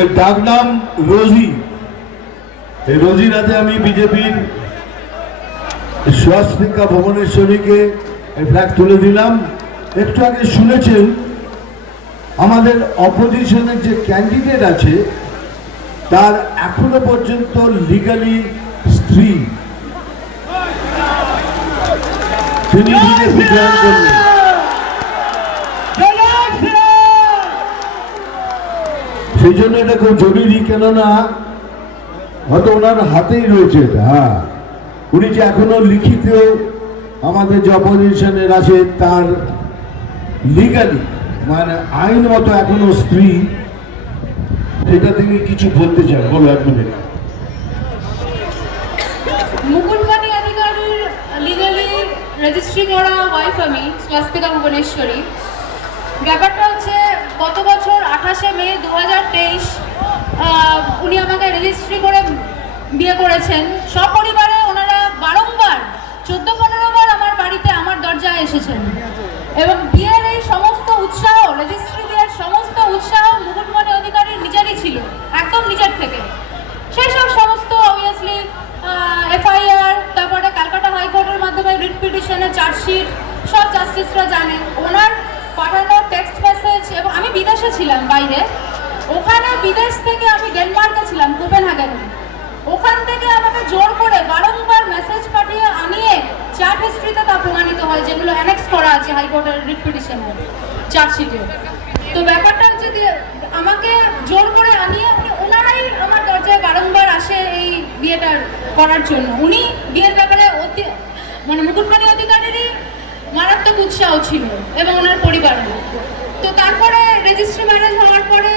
এর ডাক নাম রোজি। এই রোজি রাতে আমি বিজেপির স্বাস্তিকা ভুবনেশ্বরীকে এই ফ্ল্যাগ তুলে দিলাম। একটু আগে শুনেছেন, আমাদের অপোজিশনের যে ক্যান্ডিডেট আছে, তার এখনও পর্যন্ত লিগালি স্ত্রী। তিনি বিজেপি জয়েন করলেন। সেই জন্য এটা খুব জরুরি, কেননা হয়তো ওনার হাতেই রয়েছে এটা হ্যাঁ। উনি যে এখনও লিখিত আমাদের যে অপোজিশনের আছে, তার লিগালি মানে আইন মতো এখনও স্ত্রী, সেটা থেকে কিছু বলতে চাই বলো এক মিনিট। লিগালি রেজিস্ট্রি করা ওয়াইফ আমি স্বাস্তিকা ভুবনেশ্বরী ব্যাপারটা গত বছর আঠাশে মে দু হাজার তেইশ উনি আমাকে রেজিস্ট্রি করে বিয়ে করেছেন। সপরিবারে ওনারা বারংবার চোদ্দ পনেরো বার আমার বাড়িতে আমার দরজায় এসেছেন। এবং বিয়ের এই সমস্ত উৎসাহ রেজিস্ট্রি বিয়ের সমস্ত উৎসাহ মুকুটমণি অধিকারীর নিজেরই ছিল, একদম নিজের থেকে। সেই সব সমস্ত অবভিয়াসলি এফআইআর তারপরে ক্যালকাটা হাইকোর্টের মাধ্যমে রিট পিটিশনের চার্জশিট সব জাস্টিসরা জানেন ওনার পাঠানো টেক্সট মেসেজ এবং আমি বিদেশে ছিলাম বাইরে। ওখানে বিদেশ থেকে আমি ডেনমার্কে ছিলাম, কোপেনহাগেনে। ওখান থেকে আমাকে জোর করে বারংবার মেসেজ পাঠিয়ে আনিয়ে চার্ট হিস্ট্রিতে তা প্রমাণিত হয়, যেগুলো অ্যানেক্স করা আছে হাইকোর্টের রিট পিটিশনের চার্জশিটে তো ব্যাপারটা হচ্ছে যে আমাকে জোর করে আনিয়ে উনি, ওনারাই আমার দরজায় বারংবার আসে এই বিয়েটার করার জন্য। উনি বিয়ের ব্যাপারে অতি মানে মুকুটমণি অধিকারীরই মারাত্মক উৎসাহ ছিল, এবং ওনার পরিবারের তো তারপরে রেজিস্ট্রি ম্যারেজ হওয়ার পরে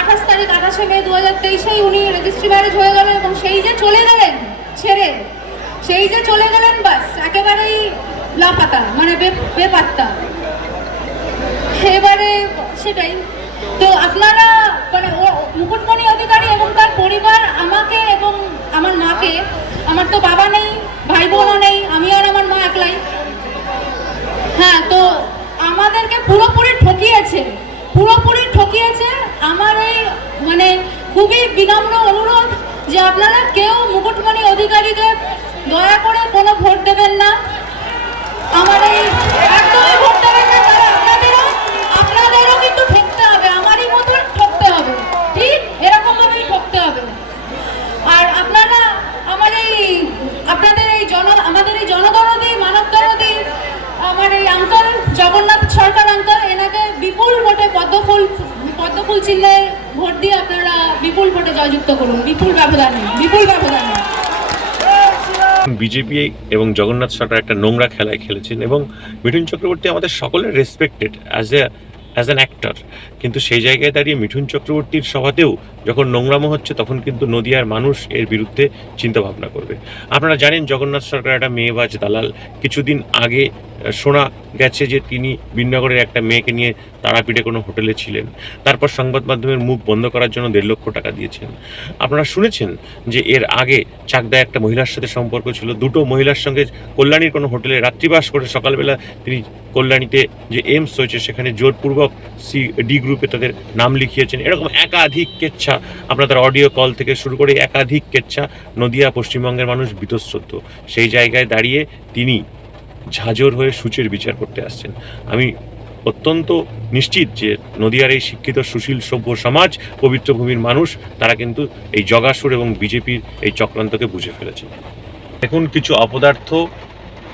আঠাশ তারিখ, আঠাশে মে দু হাজার তেইশেই উনি রেজিস্ট্রি ম্যারেজ হয়ে গেল এবং সেই যে চলে গেলেন, ছেড়ে, সেই যে চলে গেলেন বাস, একেবারেই লাপাতা মানে বেপাত্তা। এবারে সেটাই। তো আপনারা মানে ও, মুকুটমণি অধিকারী এবং তার পরিবার আমাকে এবং আমার মাকে, আমার তো বাবা নেই, ভাই বোনও নেই আমি আর আমার মা একলাই। হ্যাঁ তো আমাদেরকে পুরোপুরি ঠকিয়েছে। পুরোপুরি ঠকিয়েছে আমার এই মানে খুবই বিনম্র অনুরোধ যে আপনারা কেউ মুকুটমণি অধিকারীদের দয়া করে কোনো ভোট দেবেন না। আমার এই একদমই ভোট দেবেন না তাহলে আপনাদেরও আপনাদেরও কিন্তু ঠকতে হবে আমারই মতন ঠকতে হবে ঠিক এরকম ভাবেই ঠকতে হবে আর আপনারা আমার এই আপনাদের এই জন আমাদের এই জনদরদি মানব দরদি আমার এই আঙ্কল জগন্নাথ সরকার আঙ্কাল, এনাকে বিপুল ভোটে পদ্মফুল পদ্মফুল চিহ্নে ভোট দিয়ে আপনারা বিপুল ভোটে জয়যুক্ত করুন। বিপুল ব্যবধানে বিপুল ব্যবধানে। বিজেপি এবং জগন্নাথ সরকার একটা নোংরা খেলায় খেলেছেন এবং মিঠুন চক্রবর্তী আমাদের সকলের respected as a as an actor কিন্তু সেই জায়গায় দাঁড়িয়ে মিঠুন চক্রবর্তীর সভাতেও যখন নোংরামো হচ্ছে, তখন কিন্তু নদিয়ার মানুষ এর বিরুদ্ধে চিন্তা ভাবনা করবে। আপনারা জানেন, জগন্নাথ সরকার একটা মেয়েবাজ দালাল। কিছুদিন আগে শোনা গেছে যে তিনি বিনগরের একটা মেয়েকে নিয়ে তারাপীঠে কোনো হোটেলে ছিলেন। তারপর সংবাদ মাধ্যমের মুখ বন্ধ করার জন্য দেড় লক্ষ টাকা দিয়েছেন। আপনারা শুনেছেন যে এর আগে চাকদায় একটা মহিলার সাথে সম্পর্ক ছিল। দুটো মহিলার সঙ্গে কল্যাণীর কোনো হোটেলে রাত্রিবাস করে সকালবেলা তিনি কল্যাণীতে যে এইমস হয়েছে, সেখানে জোরপূর্বক সি ডি গ্রুপে তাদের নাম লিখিয়েছেন। এরকম একাধিক কেচ্ছা আপনাদের অডিও কল থেকে শুরু করে একাধিক কেচ্ছা নদিয়া পশ্চিমবঙ্গের মানুষ বীতশ্রদ্ধ। সেই জায়গায় দাঁড়িয়ে তিনি ঝাঁঝর হয়ে সূচের বিচার করতে আসছেন। আমি অত্যন্ত নিশ্চিত যে নদিয়ার এই শিক্ষিত সুশীল সভ্য সমাজ, পবিত্র ভূমির মানুষ, তারা কিন্তু এই জগাসুর এবং বিজেপির এই চক্রান্তকে বুঝে ফেলেছে। এখন কিছু অপদার্থ,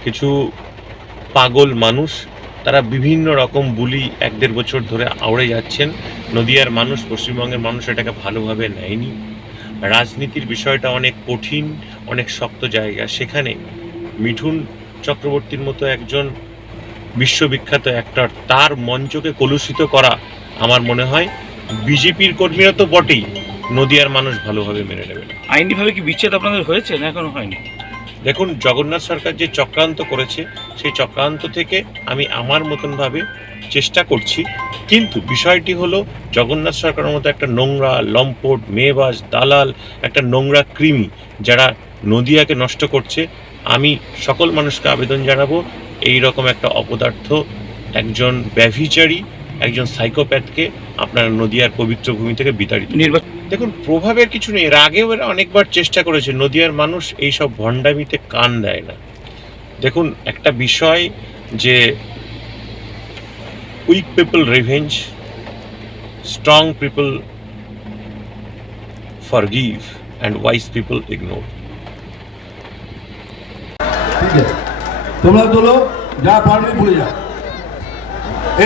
কিছু পাগল মানুষ তারা বিভিন্ন রকম বুলি এক দেড় বছর ধরে আওড়ে যাচ্ছেন। নদিয়ার মানুষ পশ্চিমবঙ্গের মানুষ এটাকে ভালোভাবে নেয়নি। রাজনীতির বিষয়টা অনেক কঠিন অনেক শক্ত জায়গা। সেখানে মিঠুন চক্রবর্তীর মতো একজন বিশ্ববিখ্যাত অ্যাক্টর তার মঞ্চকে কলুষিত করা আমার মনে হয় বিজেপির কর্মীরা তো বটেই নদিয়ার মানুষ ভালোভাবে মেনে নেবে। আইনিভাবে কি বিচ্ছেদ আপনাদের হয়েছে না এখনও হয়নি? দেখুন জগন্নাথ সরকার যে চক্রান্ত করেছে সেই চক্রান্ত থেকে আমি আমার মতনভাবে চেষ্টা করছি। কিন্তু বিষয়টি হলো জগন্নাথ সরকারের মতো একটা নোংরা লম্পট মেয়েবাজ দালাল একটা নোংরা কৃমি যারা নদিয়াকে নষ্ট করছে আমি সকল মানুষকে আবেদন জানাব এই রকম একটা অপদার্থ একজন ব্যভিচারী একজন সাইকোপ্যাথকে আপনার নদিয়ার পবিত্র ভূমি থেকে বিতাড়িত নির্বাচন দেখুন প্রভাবের কিছু নেই এর আগেও এরা অনেকবার চেষ্টা করেছে নদিয়ার মানুষ এইসব ভণ্ডামিতে কান দেয় না। দেখুন, একটা বিষয় যে weak people revenge strong people forgive and wise people ignore ঠিক আছে। তোমরা তোলো, যা পারবে পড়ে যাও।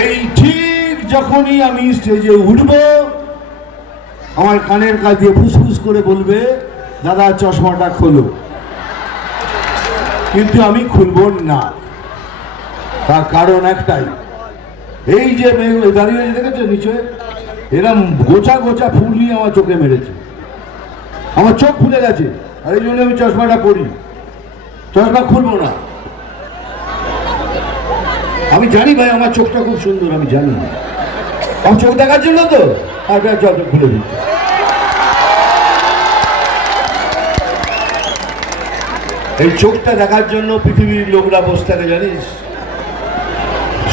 এই ঠিক যখনই আমি স্টেজে উঠব, আমার কানের কাছ দিয়ে ফুসফুস করে বলবে, দাদা, চশমাটা খোলো। কিন্তু আমি খুলব না। তার কারণ একটাই। এই যে দাঁড়িয়ে দেখেছে নিচে? এরম গোছা গোছা ফুল নিয়ে আমার চোখে মেরেছে। আমার চোখ ফুলে গেছে। আর এই জন্য আমি চশমাটা পরি। চশমা খুলবো না। আমি জানি ভাই, আমার চোখটা খুব সুন্দর, আমি জানি। আমার চোখ দেখার জন্য তো। আর জল খুলে দিচ্ছি। এই চোখটা দেখার জন্য পৃথিবীর লোকরা বসে থাকে, জানিস?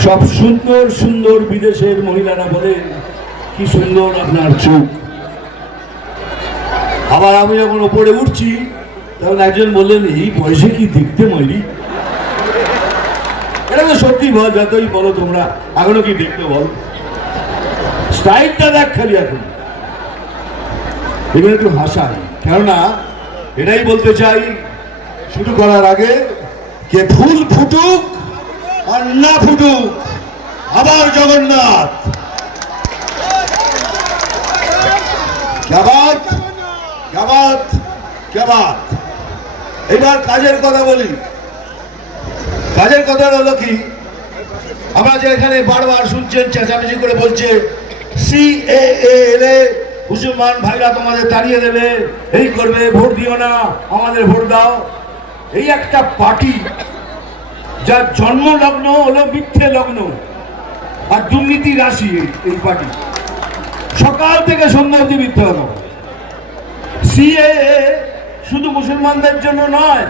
সব সুন্দর সুন্দর বিদেশের মহিলারা বলে, কি সুন্দর আপনার চোখ। আবার আমি যখন ওপরে উঠছি, তখন একজন বললেন, এই বয়সে কি দেখতে ময়রি এটা তো সত্যি বল, যতই বলো তোমরা, এখনও কি দেখতে বল? স্টাইলটা দেখ খালি এখন। এগুলো একটু হাসাই কেননা, এটাই বলতে চাই শুরু করার আগে যে ফুল ফুটুক আর না ফুটুক, আবার জগন্নাথ। ক্যাবাত ক্যাবাত ক্যাবাত এবার কাজের কথা বলি। কাজের কথা হলো কি? আমরা যে এখানে বারবার শুনছেন, চেঁচামেচি করে বলছে সি এ এলে মুসলমান ভাইরা তোমাদের তাড়িয়ে দেবে, এই করবে, ভোট দিও না, আমাদের ভোট দাও। এই একটা পার্টি যার জন্ম লগ্ন হলো মিথ্যে লগ্ন আর দুর্নীতি রাশি এই- পার্টি। সকাল থেকে সন্ধ্যা অব্দি মিথ্যে কথা। সিএএ শুধু মুসলমানদের জন্য নয়,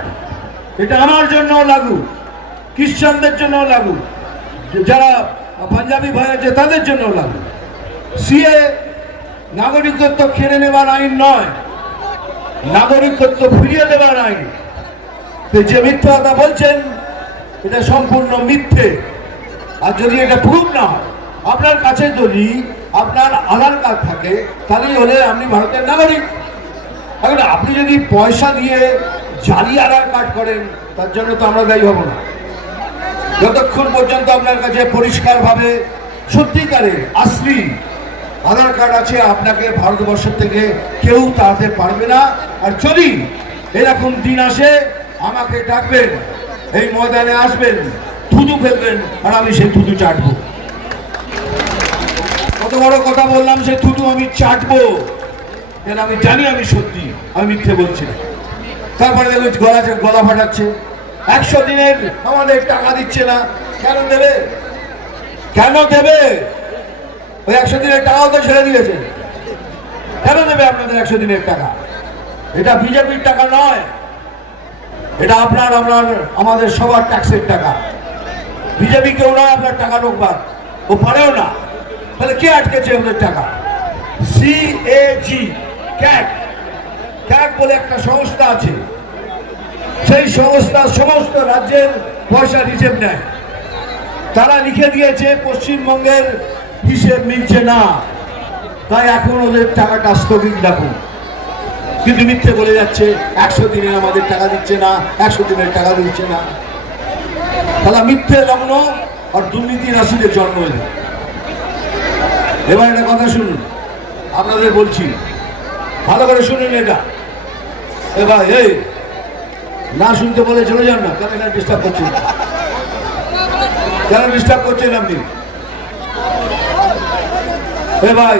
এটা আমার জন্যও লাগু, খ্রিস্টানদের জন্যও লাগু, যারা পাঞ্জাবি ভাই আছে তাদের জন্য লাগু। সিএ নাগরিকত্ব কেড়ে নেবার আইন নয়, নাগরিকত্ব ফিরিয়ে দেবার আইন। যে মিথ্যা কথা বলছেন, এটা সম্পূর্ণ মিথ্যে। আর যদি এটা প্রুভ না হয়, আপনার কাছে যদি আপনার আধার কার্ড থাকে তাহলেই হলে আপনি ভারতের নাগরিক। এখন আপনি যদি পয়সা দিয়ে জালি আধার কার্ড করেন, তার জন্য তো আমরা দায়ী হব না। যতক্ষণ পর্যন্ত আপনার কাছে পরিষ্কারভাবে সত্যিকারের আসলি আধার কার্ড আছে, আপনাকে ভারতবর্ষ থেকে কেউ তাড়াতে পারবে না। আর যদি এরকম দিন আসে আমাকে ডাকবেন, এই ময়দানে আসবেন, থুতু ফেলবেন আর আমি সেই থুতু চাটবো। কত বড় কথা বললাম, সেই থুতু আমি চাটবো। কেন আমি জানি আমি সত্যি, আমি মিথ্যে বলছি তারপরে দেখুন, গলা গলা ফাটাচ্ছে। একশো দিনের আমাদের টাকা দিচ্ছে না। কেন দেবে? কেন দেবে? ওই একশো দিনের টাকাও তো ছেড়ে দিয়েছে। কেন দেবে আপনাদের একশো দিনের টাকা? এটা বিজেপির টাকা নয়। এটা আপনার আপনার, আমাদের সবার ট্যাক্সের টাকা। বিজেপি কেউ নয়, আপনার টাকা ঢোকবার। ও পারেও না। তাহলে কে আটকেছে ওদের টাকা? সিএজি ক্যাট ক্যাট বলে একটা সংস্থা আছে। সেই সংস্থা সমস্ত রাজ্যের পয়সা হিসেব নেয়। তারা লিখে দিয়েছে, পশ্চিমবঙ্গের হিসেব মিলছে না। তাই এখন ওদের টাকাটা স্থগিত রাখুন। কিন্তু মিথ্যে বলে যাচ্ছে, একশো দিনে আমাদের টাকা দিচ্ছে না, একশো দিনের টাকা দিচ্ছে না। তাহলে মিথ্যে লগ্ন আর দুর্নীতি রাশিদের জন্ম এলো। এবার একটা কথা শুনুন, আপনাদের বলছি, ভালো করে শুনুন এটা। এবার এই, না শুনতে বলে চলে যান না, কেন এখানে ডিস্টার্ব করছেন? কেন ডিস্টার্ব করছেন আপনি? এ ভাই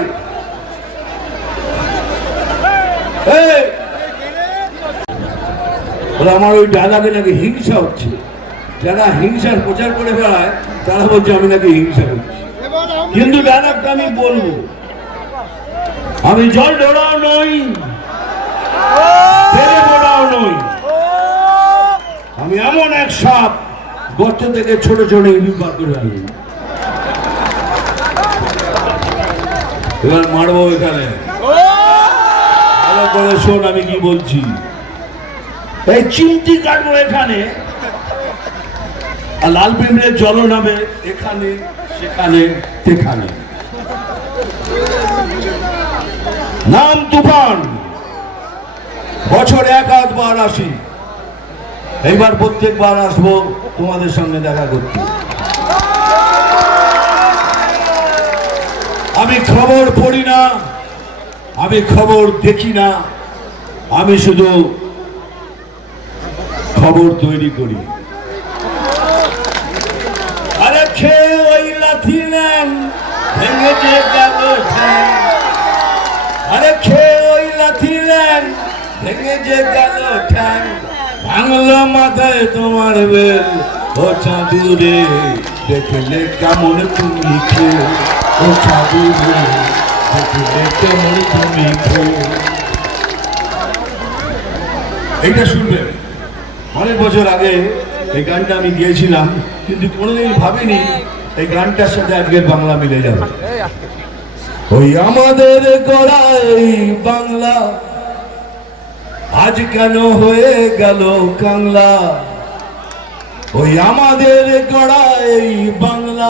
আমার ওই ডায়লগে নাকি হিংসা হচ্ছে। যারা হিংসার প্রচার করে বেড়ায় তারা বলছে আমি নাকি হিংসা করছি। কিন্তু ডায়লগটা আমি বলব আমি জল ঢোড়াও নই ঢোড়াও নই। আমি এমন এক সাপ গর্ত থেকে ছোট ছোট ইঁদুর বার করে আনি। এবার মারবো এখানে করে শোন, আমি কি বলছি? এই চিমটি কাটবো এখানে। লাল পিঁপড়ের জল নামে এখানে, সেখানে, তেখানে। নাম তুফান। বছর এক আধবার আসি। এইবার প্রত্যেকবার আসব তোমাদের সঙ্গে দেখা করতে। আমি খবর পড়ি না। আমি খবর দেখি না, আমি শুধু খবর তৈরি করি। আরে খেয়ে ওই লাথি নেন গেল আরে খেয়ে ওই লাথি নেন ভেঙেছে গেল ঠ্যাং। মাথায় তোমার বেল, ও চাঁদুরে, দেখলে কেমন তুমি খেয়ে, ও চাঁদুরে। এইটা শুনবেন অনেক বছর আগে এই গানটা আমি গিয়েছিলাম, কিন্তু কোনোদিন ভাবিনি এই গানটার সাথে আজকের বাংলা মিলে যাবে। ওই আমাদের গড়াই বাংলা, আজ কেন হয়ে গেল কাংলা? ওই আমাদের গড়াই বাংলা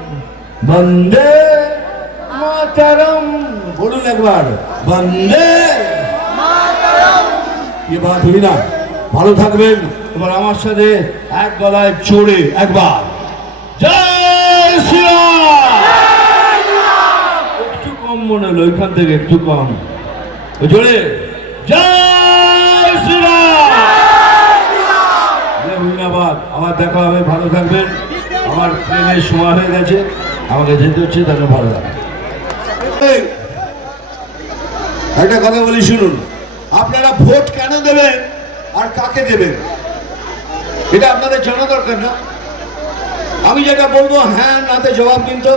বন্দে মাতারম। বলুন একবার, বন্দে। এ বাত হই না, ভালো থাকবেন। এবার আমার সাথে এক গলায় চড়ে একবার। জয় শ্রীরাম। একটু কম মনে হলো ওইখান থেকে একটু কম। জোরে। জয় শ্রীরাম। আবার দেখা হবে, ভালো থাকবেন। আমার ট্রেনের সময় হয়ে গেছে। আমাকে যেতে হচ্ছে তাকে ভালো এই, একটা কথা বলি শুনুন। আপনারা ভোট কেন দেবেন আর কাকে দেবেন? এটা আপনাদের জানা দরকার না। আমি যেটা বলব হ্যাঁ নাতে জবাব দিন তো।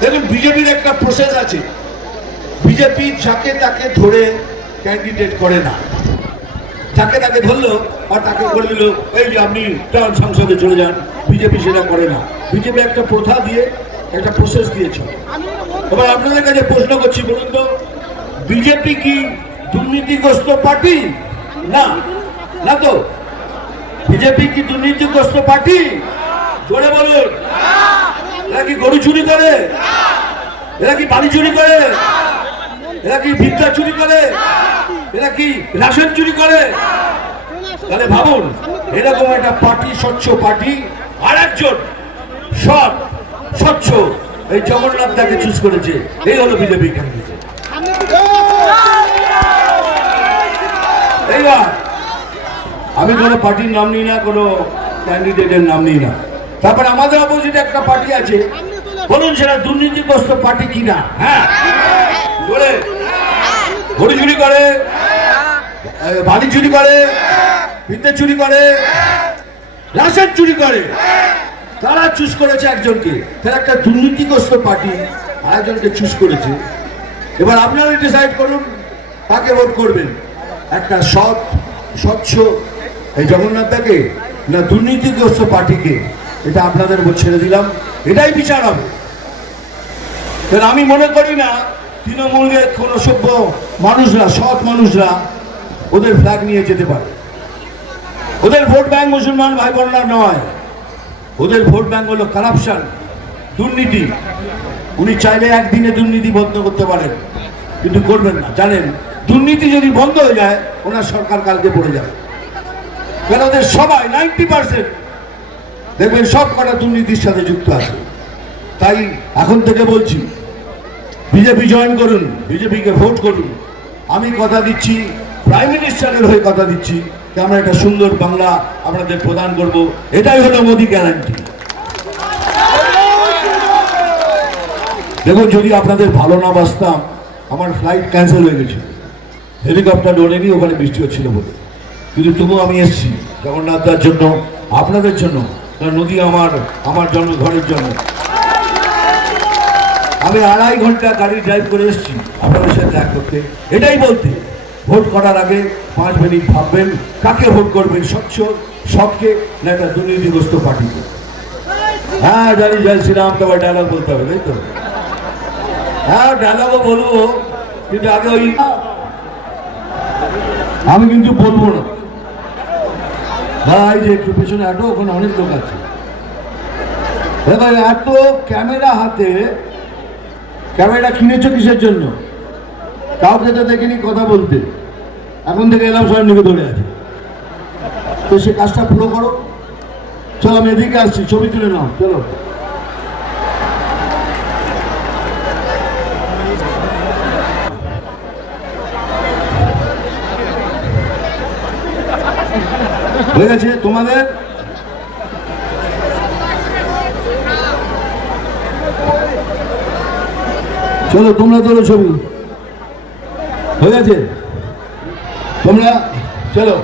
দেখুন বিজেপির একটা প্রসেস আছে। বিজেপি যাকে তাকে ধরে ক্যান্ডিডেট করে না। যাকে তাকে ধরলো আর তাকে বলে দিল এই যে আপনি সংসদে চলে যান বিজেপি সেটা করে না। বিজেপি একটা প্রথা দিয়ে, একটা প্রসেস দিয়েছে। এবার আপনাদের কাছে প্রশ্ন করছি, বলুন তো, বিজেপি কি দুর্নীতিগ্রস্ত পার্টি? না। না তো। বিজেপি কি দুর্নীতিগ্রস্ত পার্টি? জোরে বলুন। এরা কি গরু চুরি করে? এরা কি বাড়ি চুরি করে? এরা কি ভিক্ষা চুরি করে? এরা কি রাশন চুরি করে? তাহলে ভাবুন, এরকম একটা পার্টি, স্বচ্ছ পার্টি আর একজন সৎ স্বচ্ছ। এই জগন্নাথ তাকে চুজ করেছে। এই হলো বিজেপি ক্যান্ডিডেট আমি কোনো পার্টির নাম নিই না, কোনো ক্যান্ডিডেটের নাম নিই না। তারপরে আমাদের অপোজিটে একটা পার্টি আছে। বলুন সেটা দুর্নীতিগ্রস্ত পার্টি কিনা? হ্যাঁ। বলে গরু চুরি করে বাড়ি চুরি করে বিদ্যে চুরি করে রাশন চুরি করে। তারা চুজ করেছে একজনকে? তারা একটা দুর্নীতিগ্রস্ত পার্টি আরেকজনকে চুজ করেছে। এবার আপনারা ডিসাইড করুন, কাকে ভোট করবেন? একটা সৎ, স্বচ্ছ এই জগন্নাথদাকে না দুর্নীতিগ্রস্ত পার্টিকে এটা আপনাদের উপর ছেড়ে দিলাম। এটাই বিচার হবে। কারণ আমি মনে করি না, তৃণমূলের কোন সভ্য মানুষরা, সৎ মানুষরা ওদের ফ্ল্যাগ নিয়ে যেতে পারে। ওদের ভোট ব্যাংক মুসলমান ভাই বোনরা নয়। ওদের ভোট ব্যাঙ্ক হলো কারাপশন দুর্নীতি। উনি চাইলে একদিনে দুর্নীতি বন্ধ করতে পারেন, কিন্তু করবেন না। জানেন, দুর্নীতি যদি বন্ধ হয়ে যায়, ওনার সরকার কালকে পড়ে যাবে। কেন ওদের সবাই নাইনটি পার্সেন্ট দেখবেন সব কটা দুর্নীতির সাথে যুক্ত আছে। তাই এখন থেকে বলছি, বিজেপি জয়েন করুন, বিজেপিকে ভোট করুন। আমি কথা দিচ্ছি প্রাইম মিনিস্টারের হয়ে কথা দিচ্ছি যে আমরা একটা সুন্দর বাংলা আপনাদের প্রদান করব। এটাই হলো মোদি গ্যারান্টি দেখুন, যদি আপনাদের ভালো না বাসতাম, আমার ফ্লাইট ক্যান্সেল হয়ে গেছিল। হেলিকপ্টার ওড়েনি ওখানে বৃষ্টি হচ্ছিল বলে। কিন্তু তবুও আমি এসেছি জগন্নাথদার জন্য, আপনাদের জন্য নদী আমার আমার জন্ম, ঘরের জন্য আমি আড়াই ঘণ্টা গাড়ি ড্রাইভ করে এসেছি, আপনাদের সাথে দেখা করতে। এটাই বলতে ভোট করার আগে পাঁচ মিনিট ভাববেন, কাকে ভোট করবেন, স্বচ্ছ, সৎকে না একটা দুর্নীতিগ্রস্ত পার্টিকে? হ্যাঁ জানি শ্রীরাম তোমার ডায়লগ বলতে হবে, তাই তো? হ্যাঁ ডায়লগও বলব, কিন্তু আগে ওই আমি কিন্তু বলব না। ভাই, যে একটু পেছনে হাঁটো ওখানে অনেক লোক আছে। এবার এত ক্যামেরা হাতে, ক্যামেরা কিনেছো কিসের জন্য? কাউকে তো দেখিনি কথা বলতে। এখন থেকে এলাম সবাই নিকে ধরে আছে। তো সে কাজটা পুরো করো। চলো, আমি এদিকে আসছি, ছবি তুলে নাও, চলো। হয়ে গেছে তোমাদের? চলো, তোমরা তোলো ছবি। হয়ে গেছে। তোমরা চলো।